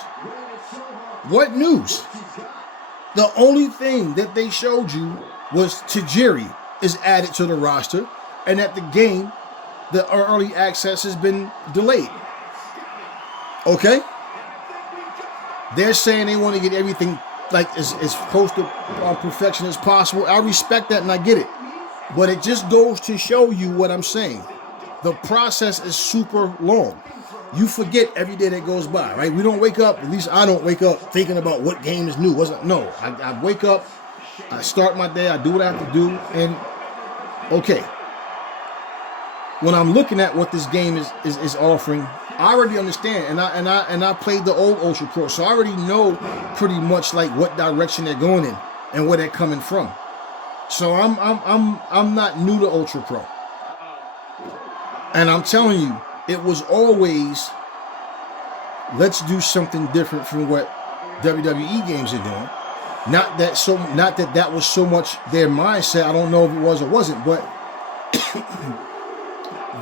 What news? The only thing that they showed you was Tajiri is added to the roster and that the game, the early access has been delayed. Okay? They're saying they want to get everything like as close to perfection as possible. I respect that and I get it. But it just goes to show you what I'm saying. The process is super long. You forget every day that goes by, right? We don't wake up, at least I don't wake up thinking about what game is new. No, I wake up, I start my day, I do what I have to do, and okay. When I'm looking at what this game is offering, I already understand, and I played the old Ultra Pro, so I already know pretty much like what direction they're going in and where they're coming from. So I'm not new to Ultra Pro. And I'm telling you, it was always, let's do something different from what WWE games are doing. Not that that was so much their mindset. I don't know if it was or wasn't, but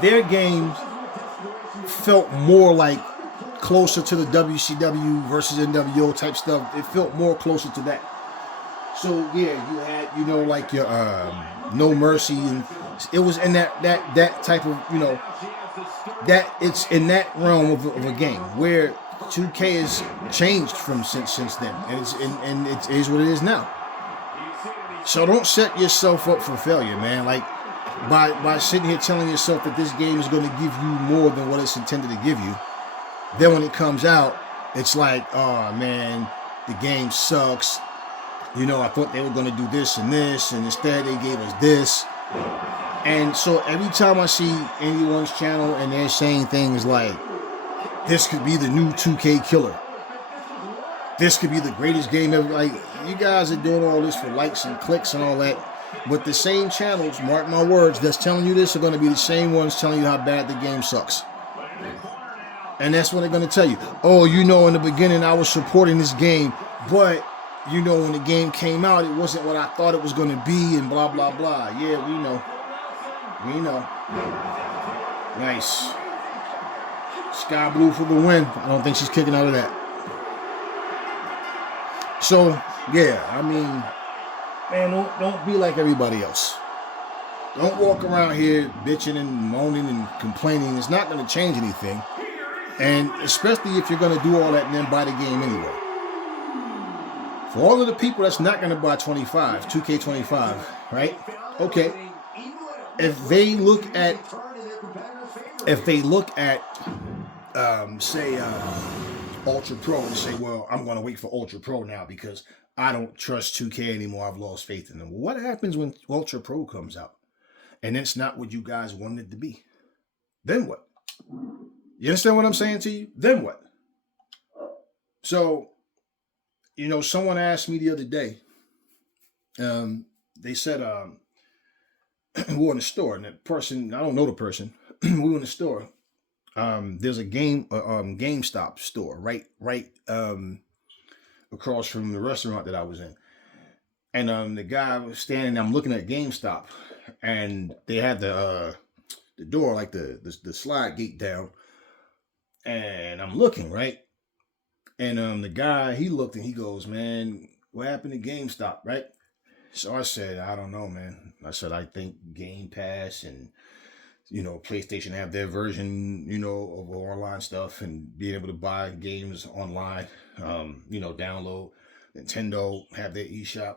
their games felt more like closer to the WCW versus NWO type stuff. It felt more closer to that. So yeah, you had, like your No Mercy, and it was in that type of, that it's in that realm of a game where 2K has changed from since then, and it is what it is now. So don't set yourself up for failure, man. Like by sitting here telling yourself that this game is going to give you more than what it's intended to give you. Then when it comes out, it's like, oh man, the game sucks. I thought they were going to do this, and instead they gave us this. And so every time I see anyone's channel and they're saying things like, this could be the new 2K killer, this could be the greatest game ever, like, you guys are doing all this for likes and clicks and all that, but the same channels, mark my words, that's telling you this are going to be the same ones telling you how bad the game sucks. And that's what they're going to tell you. Oh, in the beginning I was supporting this game, but when the game came out, it wasn't what I thought it was going to be, and blah, blah, blah. Yeah, we know. Nice. Sky Blue for the win. I don't think she's kicking out of that. So, yeah, I mean, man, don't be like everybody else. Don't walk around here bitching and moaning and complaining. It's not going to change anything. And especially if you're going to do all that and then buy the game anyway. For all of the people that's not going to buy 2K25, right? Okay. If they look at, say, Ultra Pro and say, well, I'm going to wait for Ultra Pro now because I don't trust 2K anymore. I've lost faith in them. Well, what happens when Ultra Pro comes out and it's not what you guys wanted it to be? Then what? You understand what I'm saying to you? Then what? So, someone asked me the other day, they said, we were in the store, and that person, I don't know the person, we were in the store. There's a GameStop store right across from the restaurant that I was in. And the guy was standing, I'm looking at GameStop, and they had the door, like the slide gate down. And I'm looking, right? And the guy, he looked and he goes, man, what happened to GameStop, right? So I said, I don't know, man. I said, I think Game Pass and, PlayStation have their version, of online stuff and being able to buy games online, download. Nintendo have their eShop.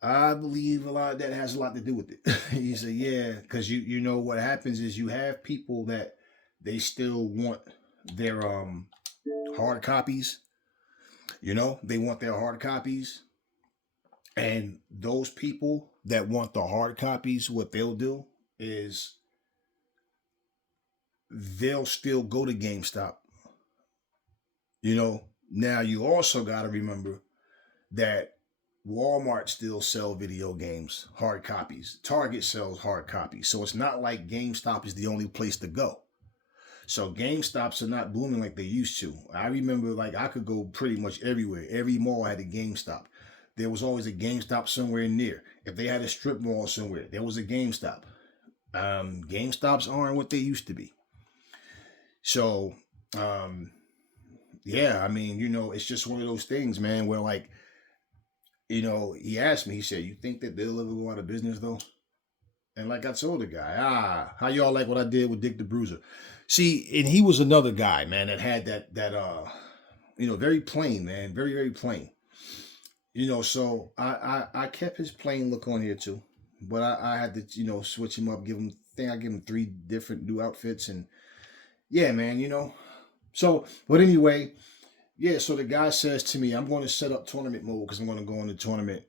I believe a lot of that has a lot to do with it. He said, yeah, because you know what happens is you have people that they still want their hard copies. They want their hard copies. And those people that want the hard copies, what they'll do is they'll still go to GameStop. Now you also got to remember that Walmart still sell video games, hard copies. Target sells hard copies. So it's not like GameStop is the only place to go. So GameStops are not booming like they used to. I remember like I could go pretty much everywhere. Every mall had a GameStop. There was always a GameStop somewhere near. If they had a strip mall somewhere, there was a GameStop. GameStops aren't what they used to be. So, yeah, I mean, it's just one of those things, man, where like, he asked me, he said, "You think that they'll ever go out of business though?" And like I told the guy, how y'all like what I did with Dick the Bruiser? See, and he was another guy, man, that had that very plain, man, very, very plain. So I kept his plain look on here too. But I had to, switch him up, I give him three different new outfits, and yeah, man. So, but anyway, yeah, so the guy says to me, "I'm going to set up tournament mode because I'm going to go in the tournament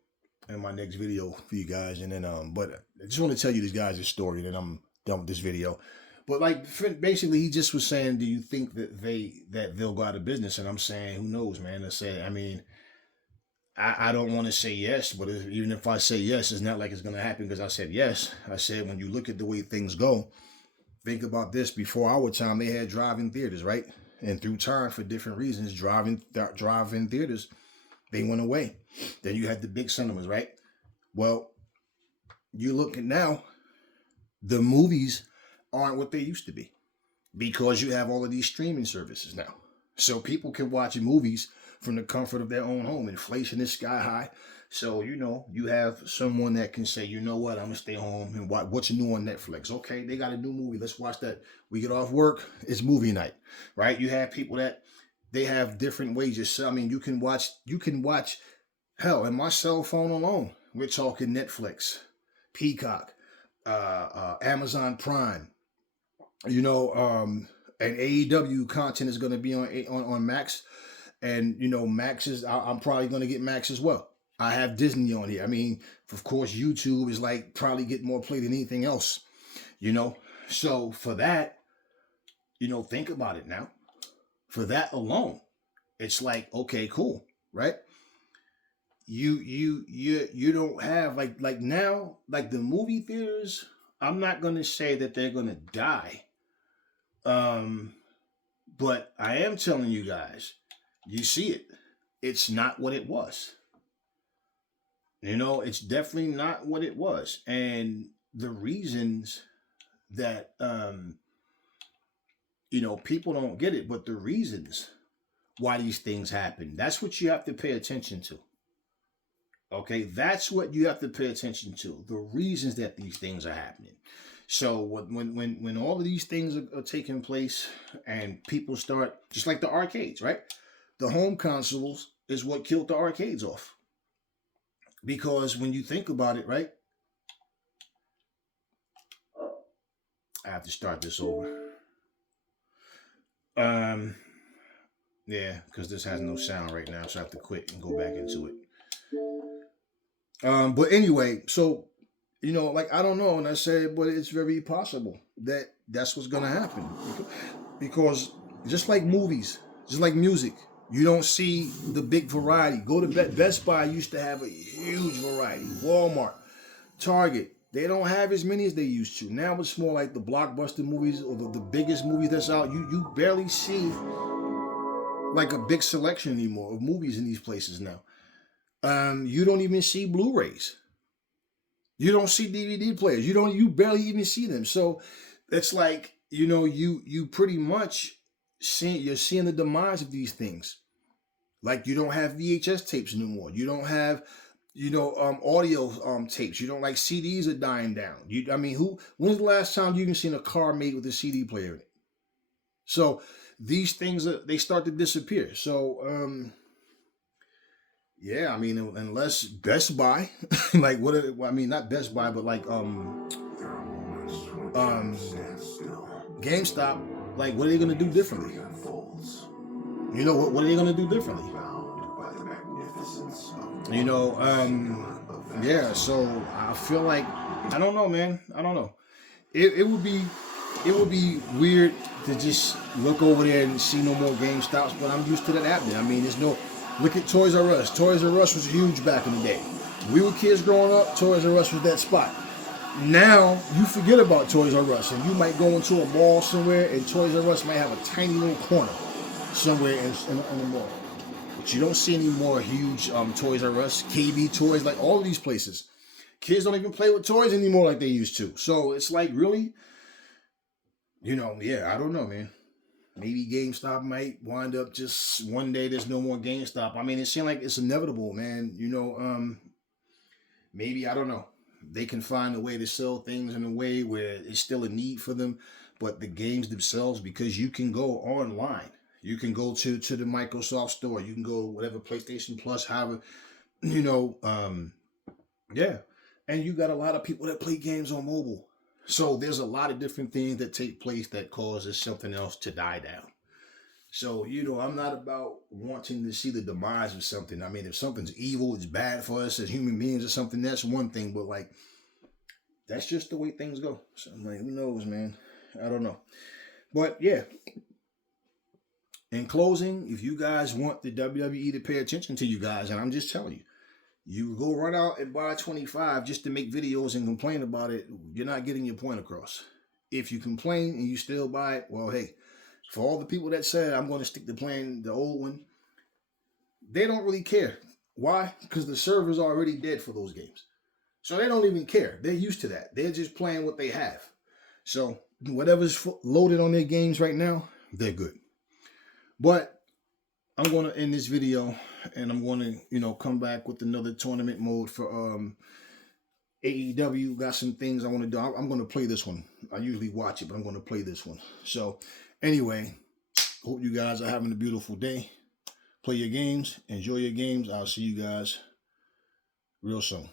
in my next video for you guys." And then, but I just want to tell you this guy's story, and then I'm done with this video. But like, basically, he just was saying, "Do you think that they'll go out of business?" And I'm saying, "Who knows, man?" I said, I mean, I don't want to say yes, but even if I say yes, it's not like it's going to happen because I said yes. I said, when you look at the way things go, think about this. Before our time, they had drive-in theaters, right? And through time, for different reasons, drive-in theaters, they went away. Then you had the big cinemas, right? Well, you look at now, the movies aren't what they used to be because you have all of these streaming services now. So people can watch movies from the comfort of their own home. Inflation is sky high. So, you have someone that can say, "You know what, I'm going to stay home and watch what's new on Netflix." Okay, they got a new movie. Let's watch that. We get off work, it's movie night, right? You have people that they have different wages. So, I mean, you can watch, hell, in my cell phone alone, we're talking Netflix, Peacock, Amazon Prime, and AEW content is going to be on Max. And, Max is, I'm probably going to get Max as well. I have Disney on here. I mean, of course, YouTube is like probably getting more play than anything else, So for that, think about it now. For that alone, it's like, okay, cool, right? You don't have like now, like the movie theaters, I'm not going to say that they're going to die. But I am telling you guys, you see it. It's not what it was. It's definitely not what it was. And the reasons that, people don't get it, but the reasons why these things happen, that's what you have to pay attention to. Okay, that's what you have to pay attention to. The reasons that these things are happening. So when all of these things are taking place and people start, just like the arcades, right? The home consoles is what killed the arcades off. Because when you think about it, right? I have to start this over. Yeah, because this has no sound right now, so I have to quit and go back into it. But anyway, so like I don't know, and I said, but it's very possible that that's what's gonna happen because just like movies, just like music, you don't see the big variety. Go to Best Buy used to have a huge variety. Walmart, Target, they don't have as many as they used to. Now it's more like the blockbuster movies or the biggest movies that's out. You barely see like a big selection anymore of movies in these places now. You don't even see Blu-rays. You don't see DVD players. You barely even see them. So it's like, you pretty much you're seeing the demise of these things. Like you don't have VHS tapes anymore. You don't have, audio tapes. You don't like CDs are dying down. When's the last time you even seen a car made with a CD player in it? So these things they start to disappear. So yeah, I mean, unless Best Buy, like not Best Buy, but like GameStop, like what are they gonna do differently? What are they gonna do differently? Yeah. So I feel like I don't know, man. I don't know. It would be it would be weird to just look over there and see no more GameStops, but I'm used to that happening. I mean, there's no. Look at Toys R Us. Toys R Us was huge back in the day. We were kids growing up. Toys R Us was that spot. Now you forget about Toys R Us, and you might go into a mall somewhere, and Toys R Us might have a tiny little corner somewhere in the mall. But you don't see any more huge Toys R Us, KB Toys, like all of these places. Kids don't even play with toys anymore like they used to. So it's like, really, yeah, I don't know, man. Maybe GameStop might wind up just one day there's no more GameStop. I mean, it seems like it's inevitable, man. Maybe, I don't know. They can find a way to sell things in a way where it's still a need for them, but the games themselves, because you can go online. You can go to the Microsoft store. You can go to whatever PlayStation Plus, however, yeah. And you got a lot of people that play games on mobile. So there's a lot of different things that take place that causes something else to die down. So, I'm not about wanting to see the demise of something. I mean, if something's evil, it's bad for us as human beings or something, that's one thing. But, like, that's just the way things go. So, I'm like, who knows, man? I don't know. But, yeah. In closing, if you guys want the WWE to pay attention to you guys, and I'm just telling you, you go run out and buy 25 just to make videos and complain about it, you're not getting your point across. If you complain and you still buy it, well, hey, for all the people that said, I'm going to stick to playing the old one, they don't really care. Why? Because the server's already dead for those games. So they don't even care. They're used to that. They're just playing what they have. So whatever's loaded on their games right now, they're good. But I'm going to end this video, and I'm going to, come back with another tournament mode for AEW. Got some things I want to do. I'm going to play this one. I usually watch it, but I'm going to play this one. So anyway, hope you guys are having a beautiful day. Play your games. Enjoy your games. I'll see you guys real soon.